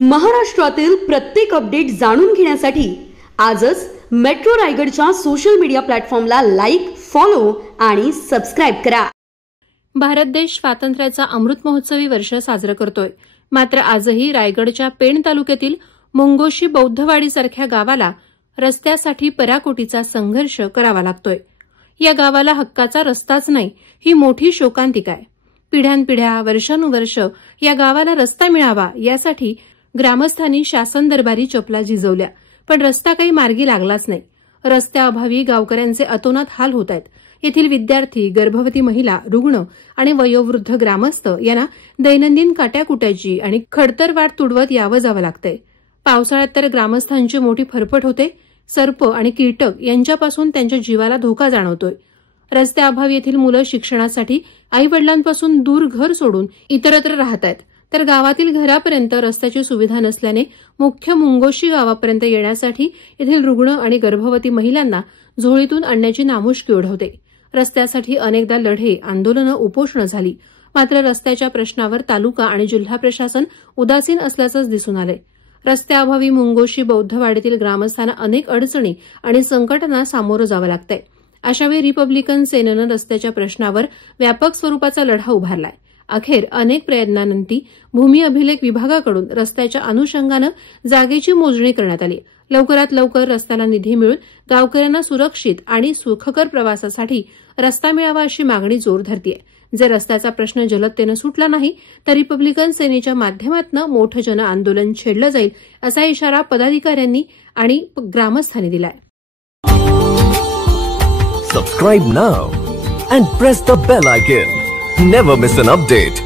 महाराष्ट्रातील प्रत्येक अपडेट जाणून घेण्यासाठी आजच मेट्रो रायगडच्या सोशल मीडिया प्लॅटफॉर्मला लाईक, फॉलो आणि सबस्क्राइब करा। भारत देश स्वातंत्र्याचा अमृत महोत्सवी वर्ष साजरा करतोय। मात्र आजही रायगडच्या पेण तालुक्यातील मुंगोशी बौद्धवाडीसारख्या गावाला रस्त्यासाठी पराकोटीचा संघर्ष करावा लागतोय। या गावाला हक्काचा रस्ताच नाही, ही मोठी शोकांतिका आहे। पिढ्यानपिढ्या वर्षानुवर्ष या गावाला रस्ता मिळावा यासाठी ग्रामस्थांनी शासन दरबारी चपला झिजवल्या, पण रस्ता काही मार्गी लागलाच नाही। रस्त्याअभावी गावकऱ्यांचे अतोनात हाल होत आहेत। येथील विद्यार्थी, गर्भवती महिला, रुग्ण आणि वयोवृद्ध ग्रामस्थ यांना दैनंदिन काट्याकुट्याची आणि खडतर वाट तुडवत यावं जावं लागतंय। पावसाळ्यात तर ग्रामस्थांची मोठी फरफट होते। सर्प आणि कीटक यांच्यापासून त्यांच्या जीवाला धोका जाणवतोय। रस्त्याअभावी येथील मुलं शिक्षणासाठी आई-वडिलांपासून दूर घर सोडून इतरत्र राहत आहेत, तर गावातील घरापर्यंत रस्त्याची सुविधा नसल्याने मुख्य मुंगोशी गावापर्यंत येण्यासाठी येथील रुग्ण आणि गर्भवती महिलांना झोळीतून आणण्याची नामुष्की ओढवते। रस्त्यासाठी अनेकदा लढे, आंदोलनं, उपोषणं झाली, मात्र रस्त्याच्या प्रश्नावर तालुका आणि जिल्हा प्रशासन उदासीन असल्याचंच दिसून आलंय। रस्त्याअभावी मुंगोशी बौद्धवाडीतील ग्रामस्थांना अनेक अडचणी आणि संकटांना सामोरं जावं लागतंय। अशावेळी रिपब्लिकन सेनेनं रस्त्याच्या प्रश्नावर व्यापक स्वरूपाचा लढा उभारलाय। अखेर अनेक प्रयत्नांनंतर भूमी अभिलेख विभागाकडून रस्त्याच्या अनुषंगानं जागेची मोजणी करण्यात आली। लवकरात लवकर रस्त्याला निधी मिळून गावकऱ्यांना सुरक्षित आणि सुखकर प्रवासासाठी रस्ता मिळावा अशी मागणी जोर धरतीये। जर रस्त्याचा प्रश्न जलदतेनं सुटला नाही तर रिपब्लिकन सेनेच्या माध्यमातून मोठं जन आंदोलन छेडलं जाईल असा इशारा पदाधिकाऱ्यांनी आणि ग्रामस्थांनी दिलाय। Subscribe now and press the bell icon. Never miss an update.